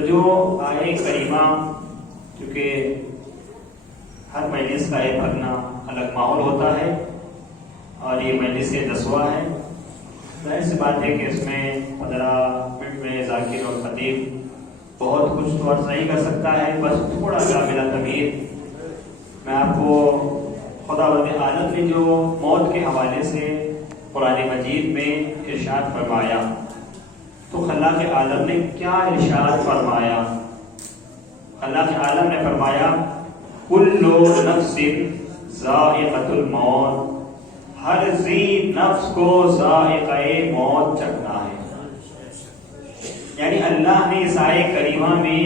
تو جو آئے کریمہ، کیونکہ ہر مجلس کا ایک اپنا الگ ماحول ہوتا ہے اور یہ مجلس 10واں ہے، ظاہر سی بات ہے کہ اس میں 15 منٹ میں ذاکر اور خطیب بہت کچھ تو عرض نہیں کر سکتا ہے، بس تھوڑا سا بلا تمہید میں آپ کو خداوند عالم نے جو موت کے حوالے سے قرآن مجید میں ارشاد فرمایا، تو خلاق عالم نے کیا ارشاد فرمایا؟ خلاق عالم نے فرمایا کل نفس ذائقۃ الموت، ہر ذی نفس کو ذائقہ موت چکھنا ہے۔ یعنی اللہ نے اس آیے کریمہ میں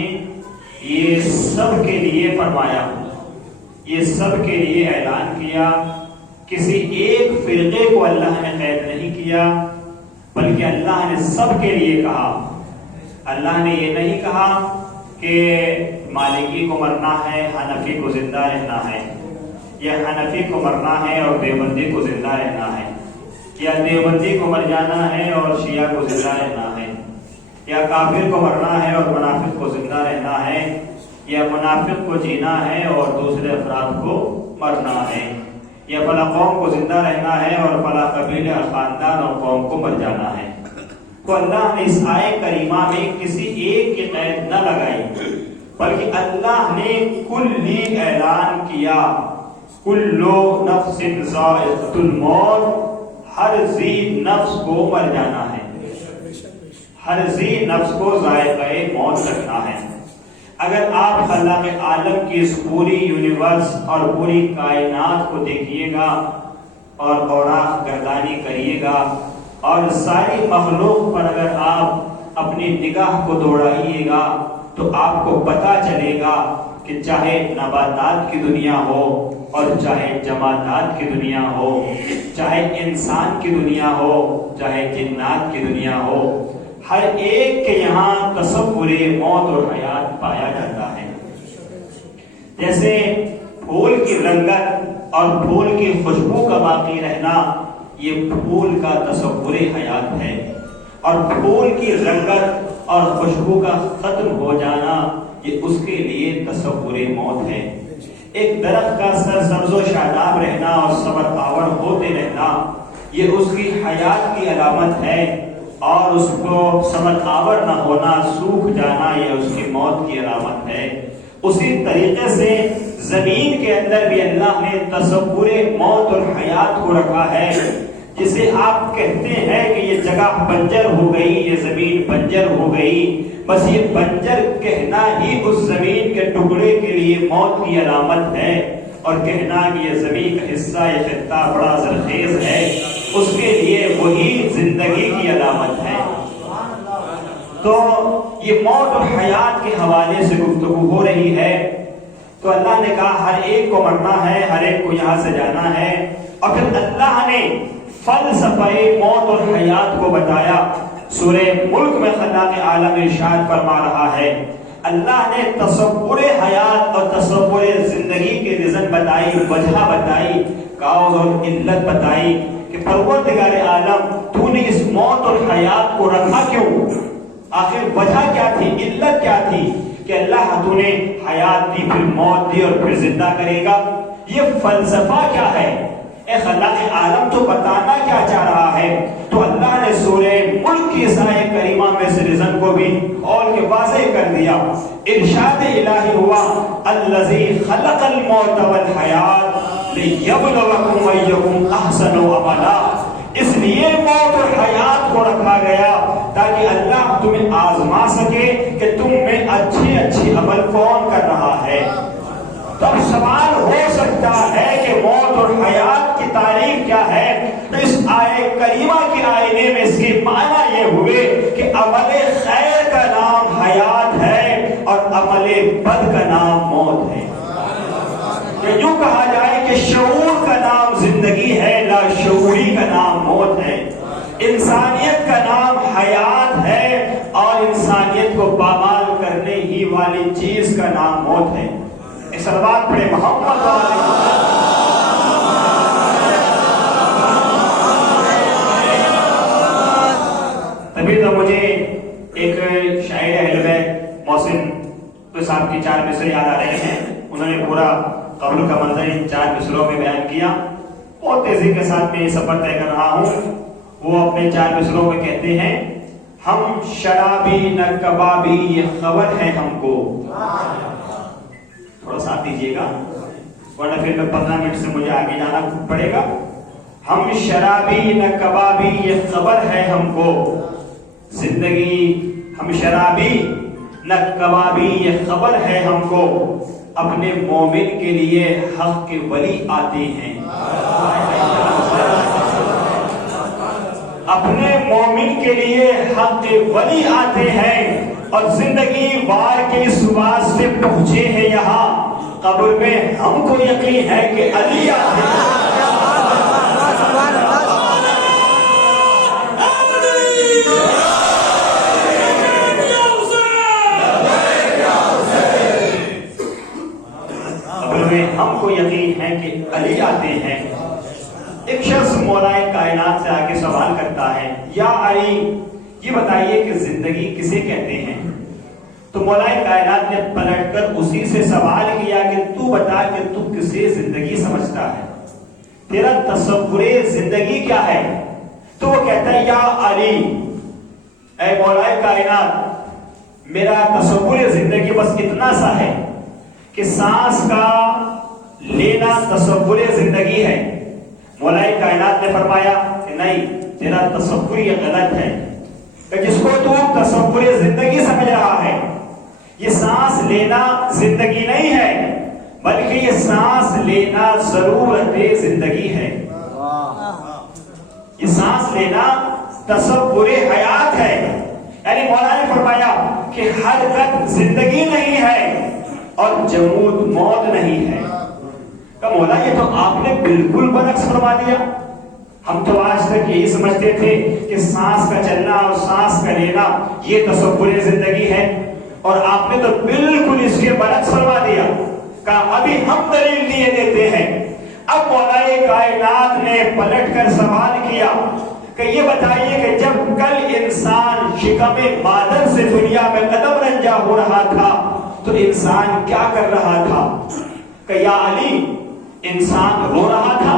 یہ سب کے لیے فرمایا، یہ سب کے لیے اعلان کیا، کسی ایک فرقے کو اللہ نے قید نہیں کیا، بلکہ اللہ نے سب کے لیے کہا۔ اللہ نے یہ نہیں کہا کہ مالکی کو مرنا ہے، حنفی کو زندہ رہنا ہے، یا حنفی کو مرنا ہے اور دیوبندی کو زندہ رہنا ہے، یا دیوبندی کو مر جانا ہے اور شیعہ کو زندہ رہنا ہے، یا کافر کو مرنا ہے اور منافق کو زندہ رہنا ہے، یا منافق کو جینا ہے اور دوسرے افراد کو مرنا ہے، یا فلاں قوم کو زندہ رہنا ہے اور فلاں قبیلے اور خاندان اور قوم کو مر جانا ہے۔ تو اللہ نے اس آیے کریمہ میں کسی ایک کی قید نہ لگائی، بلکہ اللہ نے کلی اعلان کیا، کل نفس ذائقۃ الموت، ہر ذی نفس کو مر جانا ہے، ہر ذی نفس کو ذائقہ موت رکھنا ہے۔ اگر آپ خلاق عالم کی اس پوری یونیورس اور پوری کائنات کو دیکھیے گا اور اوراق گردانی کریے گا اور ساری مخلوق پر اگر آپ اپنی نگاہ کو دوڑائیے گا تو آپ کو پتہ چلے گا کہ چاہے نباتات کی دنیا ہو اور چاہے جمادات کی دنیا ہو، چاہے انسان کی دنیا ہو، چاہے جنات کی دنیا ہو، ہر ایک کے یہاں تصور موت اور حیات پایا جاتا ہے۔ جیسے پھول کی رنگت اور پھول کی خوشبو کا باقی رہنا یہ پھول کا تصور حیات ہے، اور پھول کی رنگت اور خوشبو کا ختم ہو جانا یہ اس کے لیے تصور موت ہے۔ ایک درخت کا سر سبز و شاداب رہنا اور صبر آور ہوتے رہنا یہ اس کی حیات کی علامت ہے، اور اس کو ثمر آور نہ ہونا، سوکھ جانا یہ اس کی موت کی علامت ہے۔ اسی طریقے سے زمین کے اندر بھی اللہ نے تصور موت اور حیات کو رکھا ہے۔ جسے آپ کہتے ہیں کہ یہ جگہ بنجر ہو گئی، یہ زمین بنجر ہو گئی، بس یہ بنجر کہنا ہی اس زمین کے ٹکڑے کے لیے موت کی علامت ہے، اور کہنا کہ یہ زمین کا حصہ، یہ خطہ بڑا زرخیز ہے، اس کے لیے وہی زندگی کی علامت ہے۔ تو یہ موت اور حیات کے حوالے سے گفتگو ہو رہی ہے۔ تو اللہ نے کہا ہر ایک کو مرنا ہے، ہر ایک کو یہاں سے جانا ہے، اور پھر اللہ نے فلسفہ موت اور حیات کو بتایا۔ سورہ ملک میں خلاق عالم ارشاد فرما رہا ہے، اللہ نے تصور حیات اور تصور زندگی کے ریزن بتائی، وجہ بتائی، کاؤز اور علت بتائی کہ پروردگار عالم تو نے اس موت اور حیات کو رکھا کیوں؟ آخر وجہ کیا تھی، علت کیا تھی کہ اللہ تو نے حیات دی، پھر موت دی اور پھر زندہ کرے گا؟ یہ فلسفہ کیا ہے؟ اے خلاق عالم تو بتانا کیا چاہ رہا ہے؟ تو اللہ نے سورہ ملک کی اس آیے کریمہ میں سے ریزن کو بھی اور کے واضح کر دیا۔ ارشاد الہی ہوا الذی خلق الموت والحیات لیبلوکم ایکم احسن عملا۔ اس لیے موت اور حیات کو رکھا گیا تاکہ اللہ تمہیں آزما سکے کہ تم میں اچھے اچھے عمل کون کر رہا ہے۔ تب سوال ہو سکتا ہے کہ موت اور حیات کی تعریف کیا ہے؟ تو اس آیے کریمہ کے آئینے میں اس کے معنی یہ ہوئے کہ عمل خیر کا نام حیات ہے اور عمل بد کا نام موت ہے۔ کہ یوں کہا جائے کہ شعور کا نام زندگی ہے، لا شعوری کا نام موت ہے۔ انسانیت کا نام حیات ہے اور انسانیت کو پامال کرنے ہی والی چیز کا نام موت ہے۔ صلوات پڑھے محمد تبھی تو مجھے ایک شاعر اہل بیت محسن تو صاحب کی 4 مصرے یاد آ رہے ہیں. انہوں نے پورا قبر کا منظر ان 4 مصروں میں بیان کیا. بہت تیزی کے ساتھ میں یہ سفر طے کر رہا ہوں. وہ اپنے 4 مصروں میں کہتے ہیں ہم شرابی نہ کبابی یہ خبر ہے ہم کو. تھوڑا ساتھ دیجیے گا ورنہ پھر میں 15 منٹ سے مجھے آگے جانا پڑے گا. ہم شرابی نہ کبابی یہ خبر ہے ہم کو. زندگی ہم شرابی نہ کبابی یہ خبر ہے ہم کو. اپنے مومن کے لیے حق کے ولی آتے ہیں. اپنے مومن کے لیے حق کے ولی آتے ہیں اور زندگی وار کے اس واسطے سے پہنچے ہیں یہاں. قبر میں ہم کو یقین ہے کہ علی آتے ہیں. ہم کو یقین ہے کہ علی آتے ہیں. ایک شخص مولائے کائنات سے آ کے سوال کرتا ہے یا علی یہ بتائیے کہ زندگی کسے کہتے ہیں. تو مولائے کائنات نے پلٹ کر اسی سے سوال کیا کہ تو بتا کہ تو کسے زندگی سمجھتا ہے, تیرا تصور زندگی کیا ہے. تو وہ کہتا ہے یا علی اے مولائے کائنات میرا تصور زندگی بس اتنا سا ہے کہ سانس کا لینا تصور زندگی ہے. مولائے کائنات نے فرمایا کہ نہیں تیرا تصور یہ غلط ہے کہ جس کو تو تصور زندگی سمجھ رہا ہے یہ سانس لینا زندگی نہیں ہے بلکہ یہ سانس لینا ضرورت زندگی ہے. یہ سانس لینا تصور حیات ہے. یعنی مولا نے فرمایا کہ حرکت زندگی نہیں ہے اور جمود موت نہیں ہے. کہ مولا یہ تو آپ نے بالکل برعکس فرما دیا. ہم تو آج تک یہی سمجھتے تھے کہ سانس کا چلنا اور سانس کا لینا یہ تصور زندگی ہے اور آپ نے تو بالکل اس کے برعکس فرما دیا. کہا ابھی ہم دلیل دیے دیتے ہیں. اب مولا کائنات نے پلٹ کر سوال کیا کہ یہ بتائیے کہ جب کل انسان شکم مادر سے دنیا میں قدم رنجا ہو رہا تھا تو انسان کیا کر رہا تھا. کہ یا علی انسان رو رہا تھا.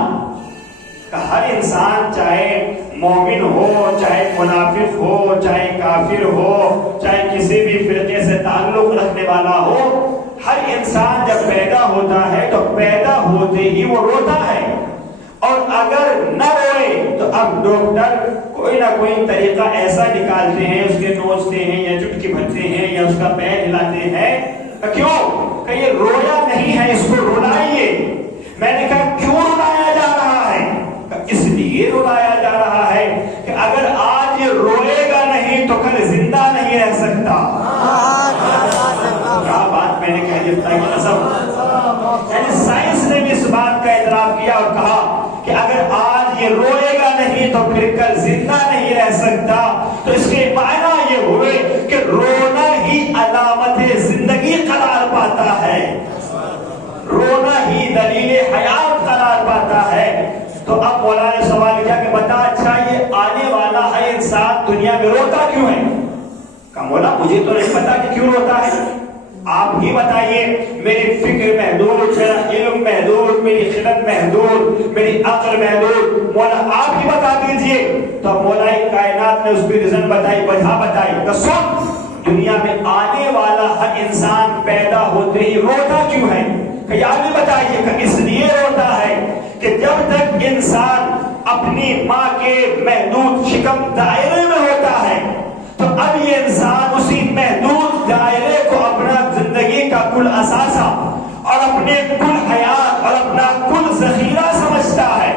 کہ ہر انسان چاہے مومن ہو چاہے منافق ہو چاہے کافر ہو چاہے کسی بھی فرقے سے تعلق رکھنے والا ہو, ہر انسان جب پیدا ہوتا ہے تو پیدا ہوتے ہی وہ روتا ہے. اور اگر نہ روئے تو اب ڈاکٹر کوئی نہ کوئی طریقہ ایسا نکالتے ہیں, اس کے نوچتے ہیں یا چٹکی بھرتے ہیں یا اس کا پیر ہلاتے ہیں. کیوں کہ یہ رویا نہیں ہے, اس کو رلائیے. میں نے کہا کیوں رلایا جا رہا ہے. اس لیے رلایا جا رہا ہے کہ اگر آج یہ روئے گا نہیں تو کل زندہ نہیں رہ سکتا. کیا بات میں نے کہہ دی قسم. یعنی سائنس نے بھی اس بات کا اعتراف کیا اور کہا کہ اگر آج یہ روئے گا نہیں تو پھر کل زندہ نہیں رہ سکتا. تو اس کے معنی یہ ہوئے کہ رونا ہی علامت زندگی قرار پاتا ہے, رونا ہی دلیل حیات قرار پاتا ہے. تو اب مولا نے سوال کیا کہ بتا اچھا یہ آنے والا ہے انسان دنیا میں روتا کیوں ہے. کہا مولا مجھے تو نہیں پتا کہ کیوں روتا ہے, آپ ہی بتائیے. میری فکر محدود, میرا علم محدود, میری خدمت محدود, میری عقل محدود, مولا آپ ہی بتا دیجئے. تو مولا کائنات نے اس کی ریزن بتائی, وجہ بتائی. کہ سن دنیا میں آنے والا ہر انسان پیدا ہوتے ہی روتا کیوں ہے. کہ یاد بھی بتائیے کہ اس لیے روتا ہے کہ جب تک انسان اپنی ماں کے محدود شکم دائرے میں ہوتا ہے تو اب یہ انسان اسی محدود دائرے کو اپنا زندگی کا کل اثاثہ اور اپنے کل حیات اور اپنا کل ذخیرہ سمجھتا ہے.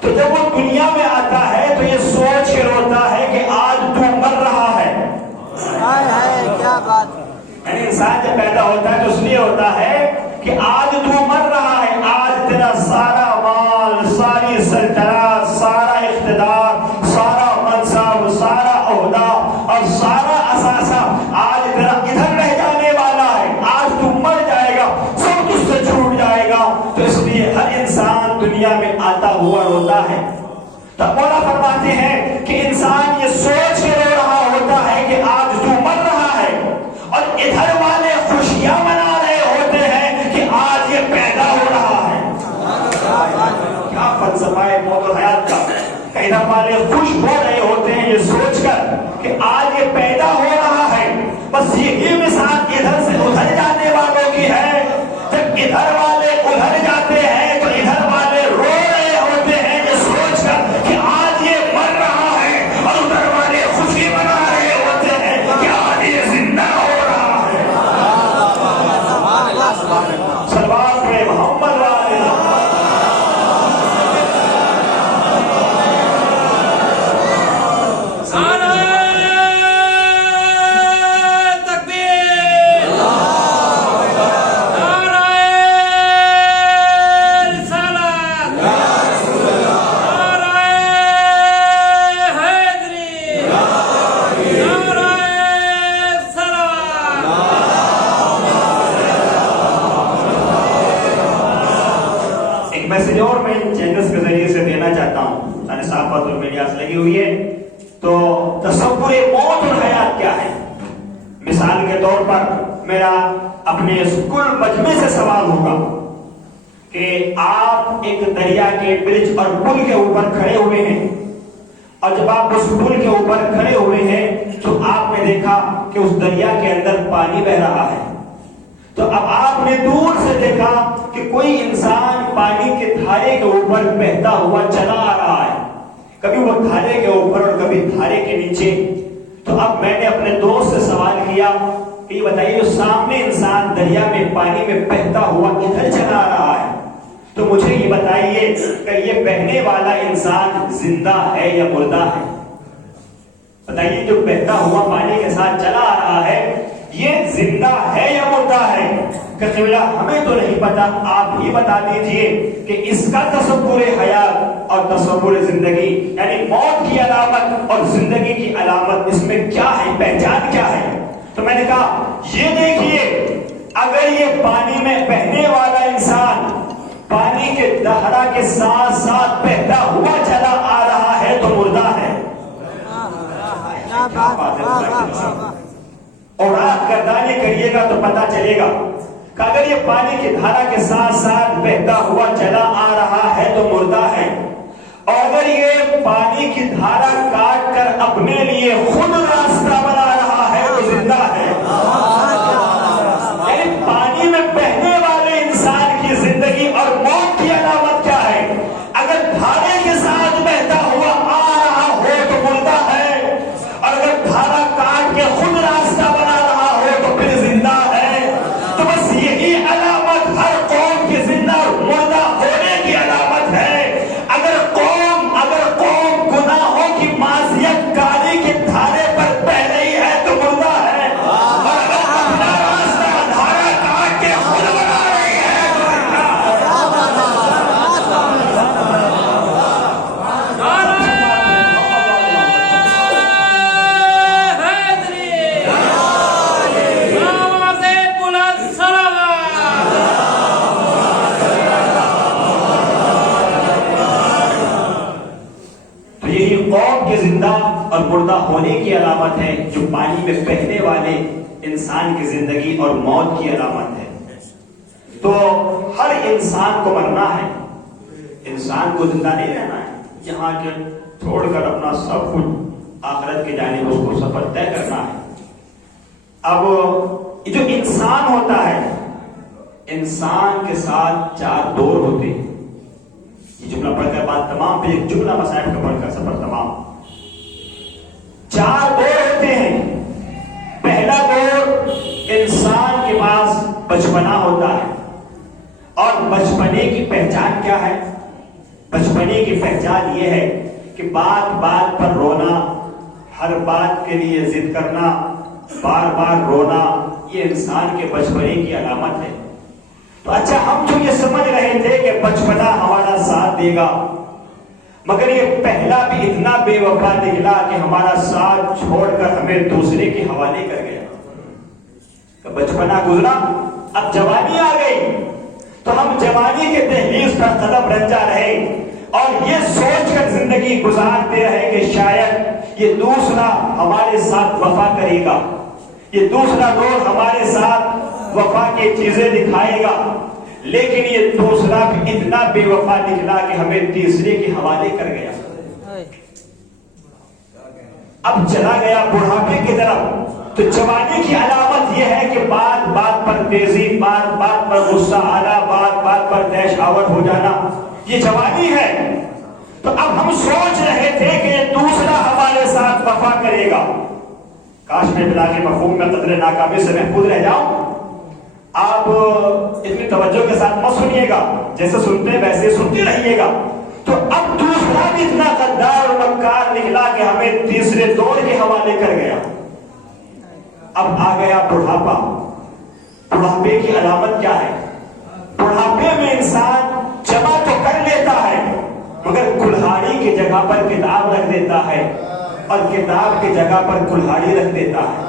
تو جب وہ دنیا میں آتا ہے تو یہ سوچ کے روتا ہے کہ آج تو مر رہا ہے. کیا بات. یعنی انسان جب پیدا ہوتا ہے تو اس لیے ہوتا ہے کہ آج تو مر رہا ہے. آج تیرا سارا مال, ساری سلطنت, سارا اقتدار, سارا منصب, سارا عہدہ اور سارا اثاثہ آج تیرا ادھر رہ جانے والا ہے. آج تو مر جائے گا, سب تجھ سے چھوٹ جائے گا. تو اس لیے ہر انسان دنیا میں آتا ہوا روتا ہے. تو مولا فرماتے ہیں کہ انسان یہ سوچ کے رو رہا ہوتا ہے کہ آج تو مر رہا ہے اور ادھر ادھر والے خوش ہو رہے ہوتے ہیں یہ سوچ کر کہ آج یہ پیدا ہو رہا ہے. بس یہی مثال ادھر سے ادھر جانے والوں کی ہے. جب ادھر والے ادھر جاتے ہیں تو ادھر والے رو رہے ہوتے ہیں یہ سوچ کر کہ آج یہ مر رہا ہے, اور ادھر والے خوشی منا رہے ہوتے ہیں کہ آج یہ زندہ ہو رہا ہے. صلوات پہ محمد والے. میسج اور میں ان چینلز کے ذریعے سے دینا چاہتا ہوں. سارے صحافت اور میڈیاز لگی ہوئی ہے تو تصور موت اور حیات کیا ہے. مثال کے طور پر میرا اپنے اسکول مجمع سے سوال ہوگا کہ آپ ایک دریا کے برج اور پل کے اوپر کھڑے ہوئے ہیں, اور جب آپ اس پل کے اوپر کھڑے ہوئے ہیں تو آپ نے دیکھا کہ اس دریا کے اندر پانی بہ رہا ہے. تو اب آپ نے دور سے دیکھا کہ کوئی انسان پانی کے دھارے کے اوپر بہتا ہوا چلا آ رہا ہے, کبھی وہ دھارے کے اوپر اور کبھی دھارے کے نیچے. تو اب میں نے اپنے دوست سے سوال کیا کہ یہ بتائیے جو سامنے انسان دریا میں پانی میں بہتا ہوا ادھر چلا آ رہا ہے, تو مجھے یہ بتائیے کہ یہ بہنے والا انسان زندہ ہے یا مردہ ہے. بتائیے جو بہتا ہوا پانی کے ساتھ چلا آ رہا ہے یہ زندہ ہے یا مردہ ہے. کہ قبلہ ہمیں تو نہیں پتا, آپ ہی بتا دیجئے کہ اس کا تصور حیات اور تصور زندگی یعنی موت کی علامت اور زندگی کی علامت اس میں کیا ہے, پہچان کیا ہے. تو میں نے کہا یہ دیکھیے اگر یہ پانی میں بہنے والا انسان پانی کے دہرا کے ساتھ ساتھ بہتا ہوا چلا آ رہا ہے تو مردہ ہے. اور آپ گردانی کریے گا تو پتا چلے گا کہ اگر یہ پانی کی دھارا کے ساتھ ساتھ بہتا ہوا چلا آ رہا ہے تو مردہ ہے, اور اگر یہ پانی کی دھارا کاٹ کر اپنے لیے خود راستہ بنا رہا ہے تو زندہ ہے. یعنی پانی میں بہنے والے انسان کی زندگی اور موت کی علامت کیا ہے. اگر دھارے کے ساتھ بہتا ہوا آ رہا ہو تو مردہ ہے, اور اگر دھارا کاٹ کے خود راستہ بنا رہا ہو تو پھر زندہ ہے. تو بس یہی علامت ہر قوم کی زندہ اور مردہ ہونے کی علامت ہے. اگر قوم گناہوں کی معصیت کاری کے دھارے پر بہ رہی ہے تو مردہ ہے, اور اگر اپنا راستہ دھارا کاٹ کے خود بنا رہی ہے تو زندہ قوم کے زندہ اور مردہ ہونے کی علامت ہے جو پانی میں بہنے والے انسان کی زندگی اور موت کی علامت ہے. تو ہر انسان کو مرنا ہے, انسان کو زندہ نہیں رہنا ہے. یہاں کے چھوڑ کر اپنا سب کچھ آخرت کے جانب اس کو سفر طے کرنا ہے. اب جو انسان ہوتا ہے انسان کے ساتھ 4 دور ہوتے ہیں. یہ جملہ پڑھ کر بات تمام, پھر ایک جملہ مصائب کا پڑھ کر سفر تمام. 4 دور ہوتے ہیں. پہلا دور انسان کے پاس بچپنا ہوتا ہے, اور بچپنے کی پہچان کیا ہے. بچپنے کی پہچان یہ ہے کہ بات بات پر رونا, ہر بات کے لیے ضد کرنا, بار بار رونا, یہ انسان کے بچپنے کی علامت ہے. تو اچھا ہم جو یہ سمجھ رہے تھے کہ بچپنا ہمارا ساتھ دے گا, مگر یہ پہلا بھی اتنا بے وفا نکلا کہ ہمارا ساتھ چھوڑ کر ہمیں دوسرے کے حوالے کر گیا. بچپنا گزرا, اب جوانی آ گئی, تو ہم جوانی کے دہلیز پر قدم رنجا رہے اور یہ سوچ کر زندگی گزارتے رہے کہ شاید یہ دوسرا ہمارے ساتھ وفا کرے گا, یہ دوسرا دور ہمارے ساتھ وفا کی چیزیں دکھائے گا. لیکن یہ دوسرا بھی اتنا بے وفا نکلا کہ ہمیں تیسرے کے حوالے کر گیا. اب چلا گیا بڑھاپے کی طرف. تو جوانی کی علامت یہ ہے کہ بات بات پر تیزی، بات بات پر غصہ آنا، بات بات پر طیش آور ہو جانا، یہ جوانی ہے. تو اب ہم سوچ رہے تھے کہ یہ دوسرا ہمارے ساتھ وفا کرے گا. کاش میں بلا کے مفہوم میں قدر ناکامی سے محفوظ رہ جاؤں. آپ اتنی توجہ کے ساتھ مت سنیے گا، جیسے سنتے ویسے سنتے رہیے گا. تو اب دوسرا بھی اتنا غدار اور مکار نکلا کہ ہمیں تیسرے دور کے حوالے کر گیا. اب آ گیا بڑھاپا. بڑھاپے کی علامت کیا ہے؟ بڑھاپے میں انسان جمع تو کر لیتا ہے مگر کلہاڑی کی جگہ پر کتاب رکھ دیتا ہے اور کتاب کی جگہ پر کلہاڑی رکھ دیتا ہے.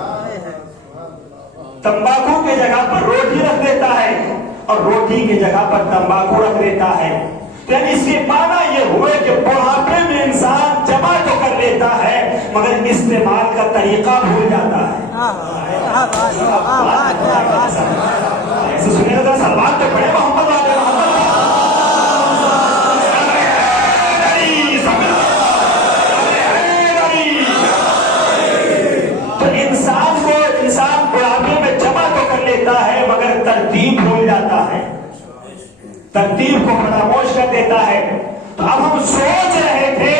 تمباکو کی جگہ پر روٹی رکھ دیتا ہے اور روٹی کی جگہ پر تمباکو رکھ دیتا ہے. یعنی اس کے معنی یہ ہوئے کہ بڑھاپے میں انسان جمع تو کر لیتا ہے مگر استعمال کا طریقہ بھول جاتا ہے. ایسے سنیے گا سلمان تو بڑے محمد والے تو انسان بڑھاپے میں جمع تو کر لیتا ہے مگر ترتیب بھول جاتا ہے، ترتیب کو فراموش کر دیتا ہے. تو اب ہم سوچ رہے تھے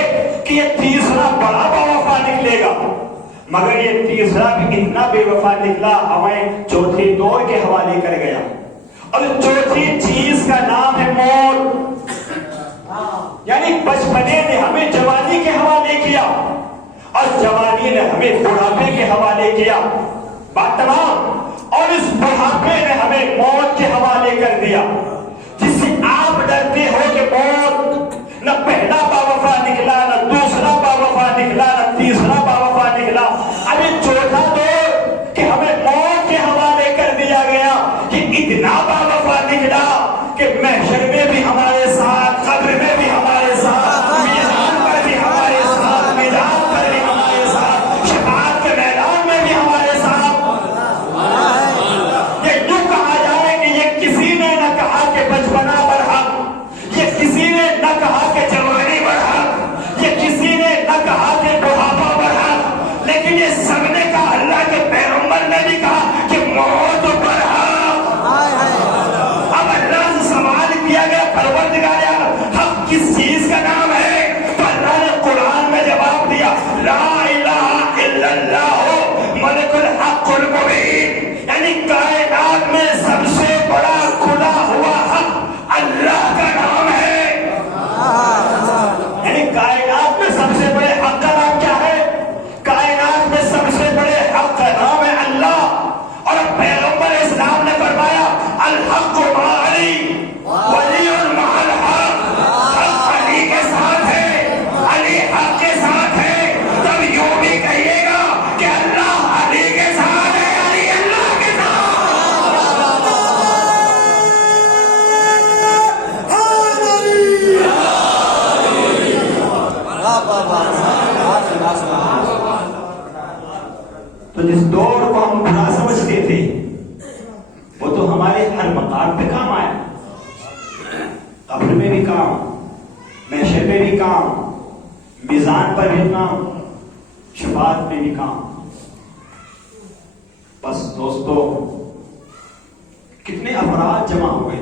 کہ یہ تیسرا بڑا بے وفا نکلے گا مگر یہ تیسرا بھی اتنا بے وفا نکلا ہمیں چوتھے دور کے حوالے کر گیا. اور چوتھی چیز کا نام ہے موت. یعنی بچپنے نے ہمیں جوانی کے حوالے کیا اور جوانی نے ہمیں بڑھاپے کے حوالے کیا. بات تمام. اور اس بڑھاپے نے ہمیں موت کے حوالے کر دیا جس سے آپ ڈرتے ہو کہ موت نہ پہلا باوفا نکلا، نہ دوسرا باوفا نکلا، نہ تیسرا باوفا نکلا. اب یہ چوتھا دور کہ ہمیں موت کے حوالے کر دیا گیا کہ اتنا باوفا نکلا کہ محشر میں بھی ہمارے ساتھ، قبر میں بھی ہمارے ساتھ، میدان پر بھی ہمارے ساتھ، میدان پر بھی ہمارے ساتھ، شفاعت کے میدان میں بھی ہمارے ساتھ. یہ یوں کہا جائے کہ یہ کسی نے نہ کہا کہ بچپنا برحق، یہ کسی نے نہ کہا کہ جوانی برحق، یہ کسی نے نہ کہا کہ بڑھاپا برحق، لیکن یہ سب نے کہا، اللہ کے پیغمبر نے بھی کہا کہ موت برحق. اب اللہ سے سوال کیا گیا پروردگار حق کس چیز کا نام ہے؟ تو اللہ نے قرآن میں جواب دیا لا الہ الا اللہ ملک الحق المبین. یعنی کائنات میں سب سے بڑا کھلا ہوا حق اللہ کا نام ہے. یعنی کائنات میں سب سے بڑے حق کا نام کیا ہے؟ کائنات میں سب سے بڑے حق کا نام ہے اللہ. اور پیغمبر اسلام نے فرمایا الحق مع علی ولی مع الحق. حق علی کے ساتھ ہے، علی حق کے ساتھ ہے. تب یوں بھی کہیے گا کہ اللہ علی کے ساتھ ہے، علی اللہ کے تو جس دور کو ہم برا سمجھتے تھے وہ تو ہمارے ہر مقام پہ کام آیا. قبر میں بھی کام، محشر میں بھی کام، میزان پر بھی کام، شفاعت میں بھی کام. بس دوستو کتنے افراد جمع ہوئے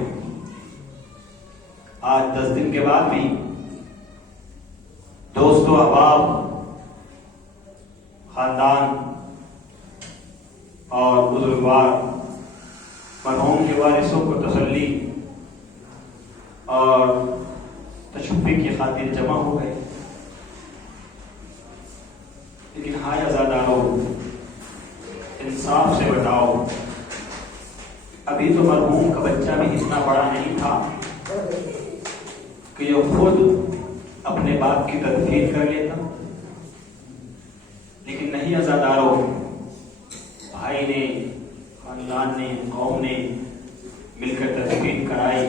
آج 10 دن کے بعد بھی. دوستو احباب، خاندان اور بزرگوار، مرحوم کے وارثوں کو تسلی اور تشفی کی خاطر جمع ہو گئے. لیکن ہائے عزادارو، انصاف سے بتاؤ، ابھی تو مرحوم کا بچہ بھی اتنا بڑا نہیں تھا کہ یہ خود اپنے باپ کی تدفین کر لیتا. لیکن نہیں عزادارو، بھائی نے، خاندان نے، قوم نے مل کر تدفین کرائی.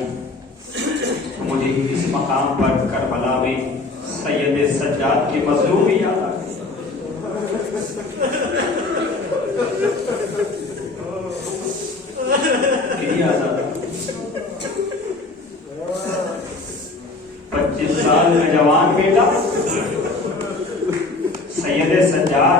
مجھے اس مقام پر کربلا میں سید سجاد کی مظلومی یاد آ گئی. سال میں جوان بیٹا سید سجاد